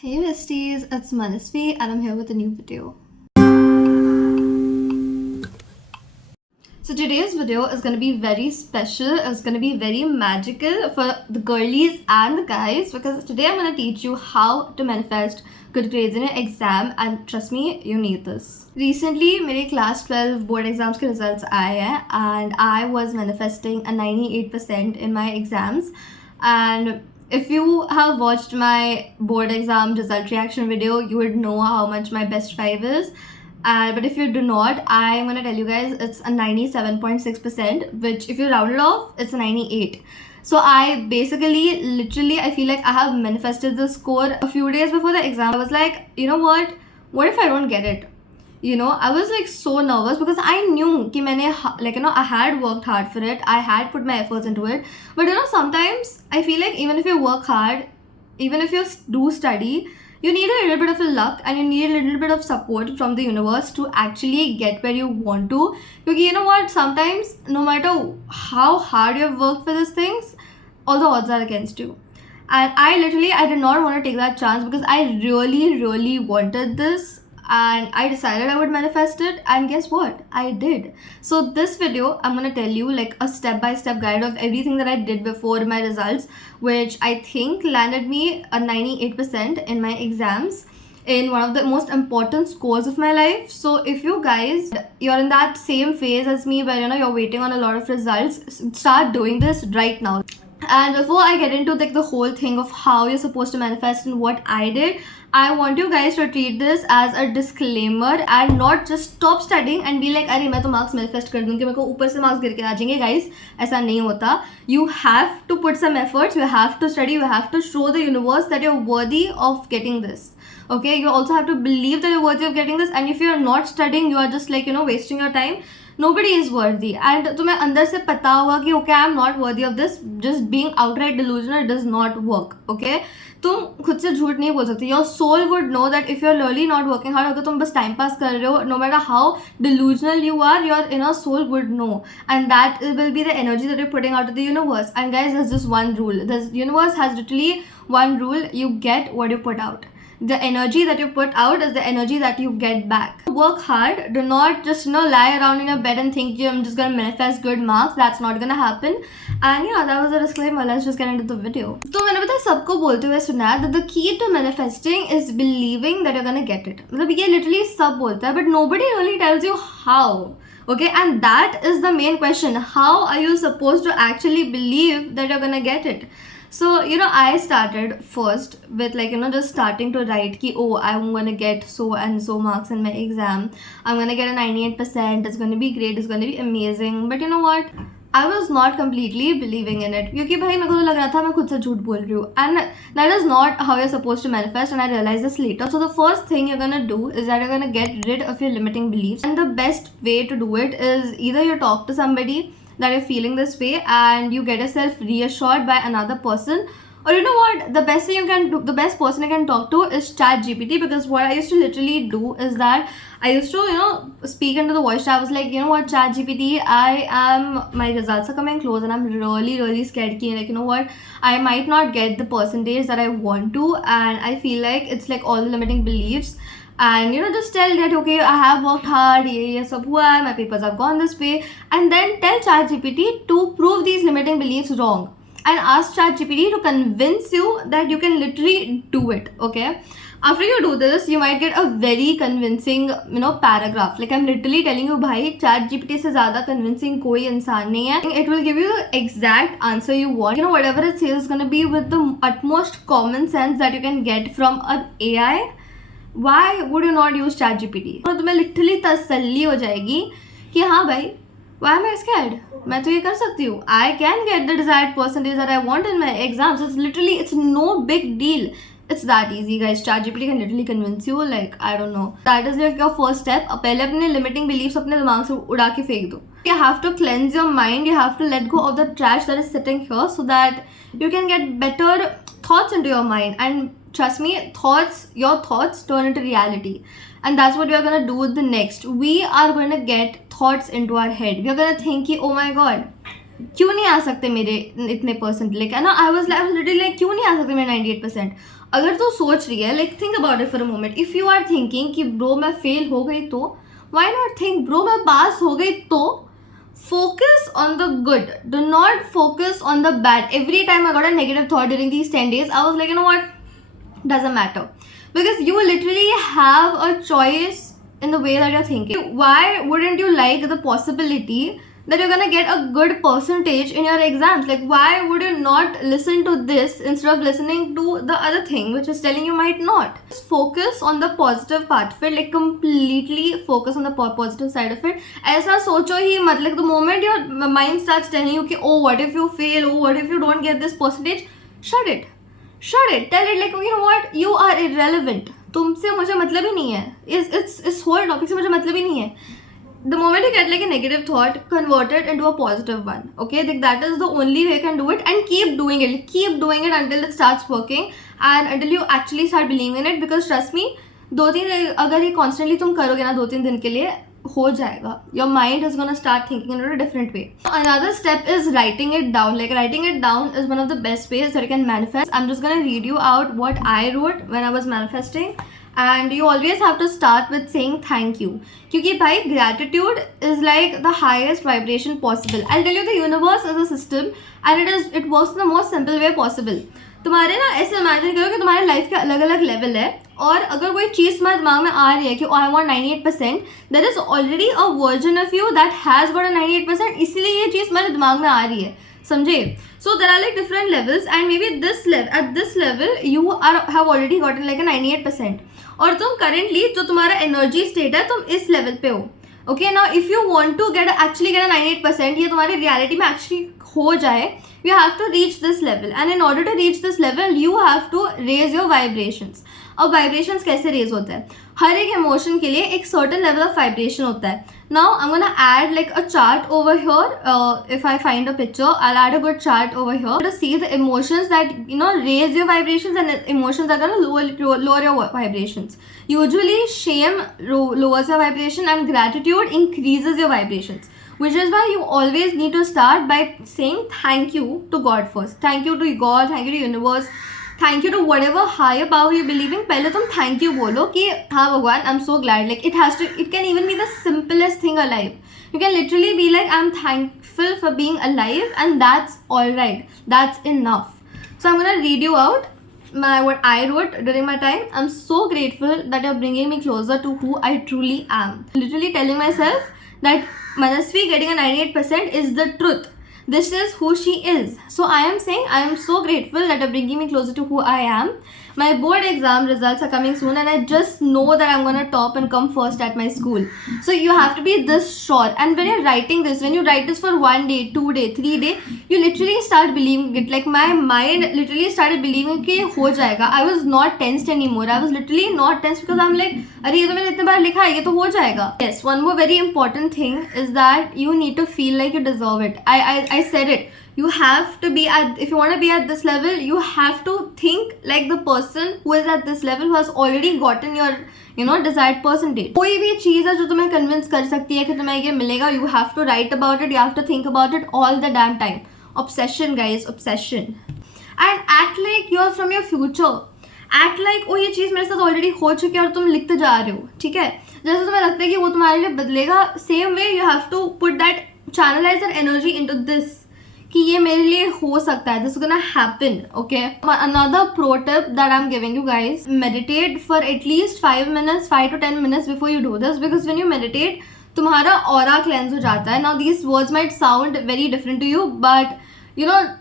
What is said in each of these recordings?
Hey besties, it's Manasvi and I'm here with a new video. So today's video is going to be very special. It's going to be very magical for the girlies and the guys because today I'm going to teach you how to manifest good grades in an exam, and trust me, you need this. Recently, मेरे class 12 board exams के results आए हैं and I was manifesting a 98% in my exams. And if you have watched my board exam result reaction video, you would know how much my best 5 is. But if you do not, I'm gonna tell you guys it's a 97.6%, which if you round it off, it's a 98. So I basically, literally, I feel like I have manifested the score a few days before the exam. I was like, you know what? What if I don't get it? You know, I was like so nervous because I knew कि मैंने I had worked hard for it. I had put my efforts into it. But you know, sometimes I feel like even if you work hard, even if you do study, you need a little bit of luck and you need a little bit of support from the universe to actually get where you want to. Because you know what, sometimes no matter how hard you have worked for these things, all the odds are against you. And I did not want to take that chance because I really wanted this, and I decided I would manifest it, and guess what, I did. So this video, I'm gonna tell you like a step-by-step guide of everything that I did before my results, which I think landed me a 98% in my exams in one of the most important scores of my life. So if you guys, you're in that same phase as me where you're waiting on a lot of results, start doing this right now. And before I get into like the whole thing of how you're supposed to manifest and what I did, I want you guys to treat this as a disclaimer and not just stop studying and be like, अरे मैं तो marks manifest कर दूँगी, मेरे को ऊपर से marks गिर के आ जाएंगे. Guys, ऐसा नहीं होता. You have to put some efforts, you have to study, you have to show the universe that you're worthy of getting this. Okay, you also have to believe that you're worthy of getting this, and if you're not studying, you are just like wasting your time. Nobody is worthy, and तुम्हें अंदर से पता होगा कि okay, I'm not worthy of this. Just being outright delusional does not work. Okay, तुम खुद से झूठ नहीं बोल सकते. Your soul would know that if you're really not working hard, अगर तुम बस time pass कर रहे हो, no matter how delusional you are, your inner soul would know, and that will be the energy that you're putting out to the universe. And guys, there's just one rule. The universe has literally one rule: you get what you put out. The energy that you put out is the energy that you get back. Work hard. Do not just lie around in your bed and think I'm just gonna manifest good marks. That's not gonna happen. And yeah, that was a disclaimer. Let's just get into the video. तो मैंने पता सबको बोलते हुए सुना that the key to manifesting is believing that you're gonna get it. मतलब ये literally सब बोलता है, but nobody really tells you how. Okay, and that is the main question. How are you supposed to actually believe that you're gonna get it? So I started first with just starting to write ki, oh, I'm gonna get so and so marks in my exam, I'm gonna get a 98%, it's gonna be great, it's gonna be amazing. But you know what, I was not completely believing in it क्योंकि भाई मेरे को तो लग रहा था मैं खुद से झूठ बोल रही हूँ, and that is not how you're supposed to manifest, and I realized this later. So the first thing you're gonna do is that you're gonna get rid of your limiting beliefs, and the best way to do it is either you talk to somebody that you're feeling this way and you get yourself reassured by another person, or you know what, the best thing you can do, the best person you can talk to is ChatGPT. Because what I used to literally do is that I used to speak into the voice chat. I was like, you know what, ChatGPT, my results are coming close and I'm really scared ki, you know what, I might not get the percentage that I want to, and I feel like it's like all the limiting beliefs. And just tell that okay, I have worked hard, ye sab hua hai, my papers have gone this way, and then tell ChatGPT to prove these limiting beliefs wrong, and ask ChatGPT to convince you that you can literally do it. Okay, after you do this, you might get a very convincing paragraph. Like I'm literally telling you, bhai, ChatGPT se zyada convincing koi insaan nahi hai. It will give you the exact answer you want. Whatever it says is gonna be with the utmost common sense that you can get from an AI. Why would you not use ChatGPT? तो तुम्हें literally तसल्ली हो जाएगी कि हाँ भाई, why am I scared? मैं तो ये कर सकती हूँ. I can get the desired percentage that I want in my exams. It's no big deal. It's that easy, guys. ChatGPT can literally convince you. Like, I don't know. That is like your first step. पहले अपने limiting beliefs अपने दिमाग से उड़ा के फेंक दो. You have to cleanse your mind. You have to let go of the trash that is sitting here so that you can get better thoughts into your mind. And trust me, your thoughts turn into reality. And that's what we are going to do with the next. We are going to get thoughts into our head. We are going to think, oh my god, क्यों नहीं आ सकते मेरे इतने percent. Like है ना, I was literally like क्यों नहीं आ सकते मेरे 98%. अगर तू सोच रही है, like think about it for a moment, if you are thinking कि ब्रो मैं फेल हो गई तो व्हाई नॉट थिंक ब्रो मैं पास हो गई तो focus on the good, do not focus on the bad. Every time I got a negative thought during these 10 days, I was like, you know what, doesn't matter, because you literally have a choice in the way that you're thinking. Why wouldn't you like the possibility that you're gonna get a good percentage in your exams? Like, why would you not listen to this instead of listening to the other thing which is telling you might not? Just focus on the positive part of it, like completely focus on the positive side of it. ऐसा सोचो ही मत, like the moment your mind starts telling you कि oh what if you fail, oh what if you don't get this percentage, shut it. Tell it like, you know what, you are irrelevant, तुमसे मुझे मतलब ही नहीं है, इस whole topic से मुझे मतलब ही नहीं है. The moment you get like a negative thought, convert it into a positive one. Okay, like that is the only way you can do it, and keep doing it. Keep doing it until it starts working and until you actually start believing in it. Because trust me, 2-3 अगर ये constantly तुम करोगे ना 2-3 दिन के लिए, हो जाएगा. Your mind is gonna start thinking in a different way. Another step is writing it down. Like writing it down is one of the best ways that you can manifest. I'm just gonna read you out what I wrote when I was manifesting. And you always have to start with saying thank you, क्योंकि भाई gratitude is like the highest vibration possible. I'll tell you, the universe is a system and it works in the most simple way possible. तुम्हारे ना ऐसे imagine करो कि तुम्हारे life के अलग अलग लेवल है, और अगर कोई चीज़ तुम्हारे दिमाग में आ रही है कि I want 98%, there is already a version of you that has got a 98%, इसलिए ये चीज़ तुम्हारे दिमाग में आ रही है, समझे? So there are like different levels, and maybe at this level you have already gotten like a 98%, और तुम currently जो तुम्हारा एनर्जी स्टेट है तुम इस लेवल पे हो. Okay, now if you want to actually get a 98%, ये तुम्हारी रियलिटी में एक्चुअली हो जाए, you have to reach this level, and in order to reach this level you have to raise your vibrations. अब vibrations कैसे raise होता है? हर एक emotion के लिए एक certain level of vibration होता है. Now I'm gonna add like a chart over here. If I find a picture, I'll add a good chart over here to see the emotions that raise your vibrations and emotions that are gonna lower your vibrations. Usually shame lowers your vibration and gratitude increases your vibrations. Which is why you always need to start by saying thank you to God first. Thank you to God, thank you to universe, thank you to whatever higher power you believe in. पहले तुम thank you बोलो कि हाँ भगवान, I'm so glad. Like it can even be the simplest thing alive. You can literally be like, I'm thankful for being alive, and that's alright. That's enough. So I'm gonna read you out what I wrote during my time. I'm so grateful that you're bringing me closer to who I truly am. Literally telling myself that Manasvi getting a 98% is the truth. This is who she is. So I am saying I am so grateful that you're bringing me closer to who I am. My board exam results are coming soon, and I just know that I'm gonna top and come first at my school. So you have to be this sure. And when you're writing this, when you write this for 1 day, 2 day, 3 day, you literally start believing it. Like my mind literally started believing कि हो जाएगा. I was not tensed anymore. I was literally not tensed because I'm like, अरे ये तो मैंने इतने बार लिखा है, ये तो हो जाएगा. Yes, one more very important thing is that you need to feel like you deserve it. I said it. You have to be if you want to be at this level, you have to think like the person who is at this level, who has already gotten your desired percentage. कोई भी चीज़ है जो तुम्हें convince कर सकती है कि तुम्हें ये मिलेगा, you have to write about it, you have to think about it all the damn time. Obsession guys, obsession. And act like you are from your future. Act like ये चीज़ मेरे साथ already हो चुकी है और तुम लिखते जा रहे हो, ठीक है? जैसे तुम्हें लगता है कि वो तुम्हारे लिए बदलेगा, same way you have to put that, channelize that energy into this, कि ये मेरे लिए हो सकता है, this is gonna happen. Okay, another pro tip that I'm giving you guys, meditate for at least 5 to 10 minutes before you do this, because when you meditate तुम्हारा aura cleanse हो जाता है. Now these words might sound very different to you, but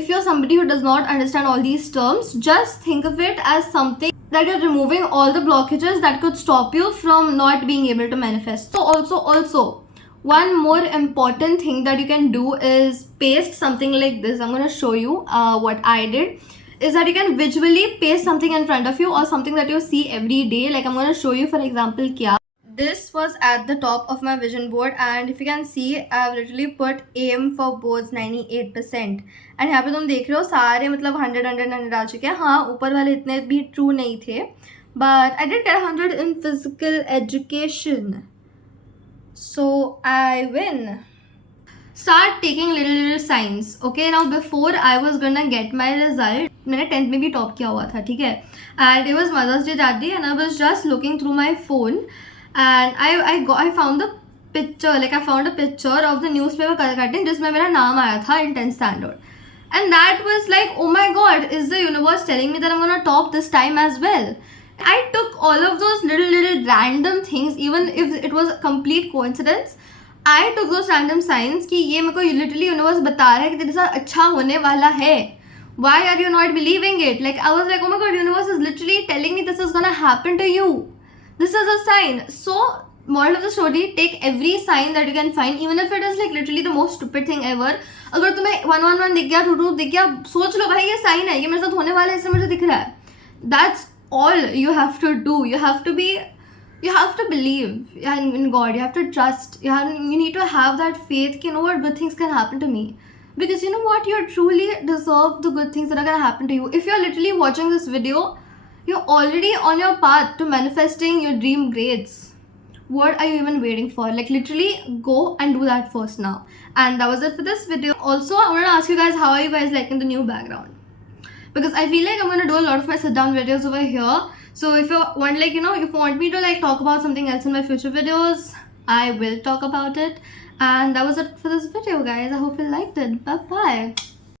if you're somebody who does not understand all these terms, just think of it as something that you're removing all the blockages that could stop you from not being able to manifest. So also one more important thing that you can do is paste something like this. I'm going to show you what I did is that you can visually paste something in front of you, or something that you see every day. Like I'm going to show you, for example, kya. This was at the top of my vision board, and if you can see, I've literally put aim for boards 98%. And यहाँ पे तुम देख रहे हो सारे मतलब 100 आ चुके हैं. हाँ, ऊपर वाले इतने भी true नहीं थे, but I did get 100 in physical education. So I win. Start taking little signs. Okay, now before I was gonna get my result, मैंने 10th में भी टॉप किया हुआ था, ठीक है. And it was Mother's Day that day and I was just looking through my phone and I found the picture, like I found a picture of the newspaper cutting जिसमें मेरा नाम आया था in 10th standard. And that was like, oh my god, is the universe telling me that I'm gonna top this time as well? I took all of those little random things, even if it was a complete coincidence. I took those random signs कि ये मेरे को literally universe बता रहा है कि तेरे साथ अच्छा होने वाला है. Why are you not believing it? Like I was like, oh my god, universe is literally telling me this is gonna happen to you. This is a sign. So moral of the story, take every sign that you can find, even if it is like literally the most stupid thing ever. अगर तुम्हें 111 दिख गया, 22 दिख गया, सोच लो भाई ये sign है, ये मेरे साथ होने वाला है, इससे मुझे दिख रहा है. That's all you have to do. You have to believe in God. You have to trust. You need to have that faith कि you know what, good things can happen to me. Because you know what, you truly deserve the good things that are gonna happen to you. If you're literally watching this video, you're already on your path to manifesting your dream grades. What are you even waiting for? Like literally go and do that first now. And that was it for this video. Also, I want to ask you guys, how are you guys liking the new background? Because I feel like I'm going to do a lot of my sit down videos over here. So if you want, like, you know, if you want me to like talk about something else in my future videos, I will talk about it. And that was it for this video, guys. I hope you liked it. Bye bye.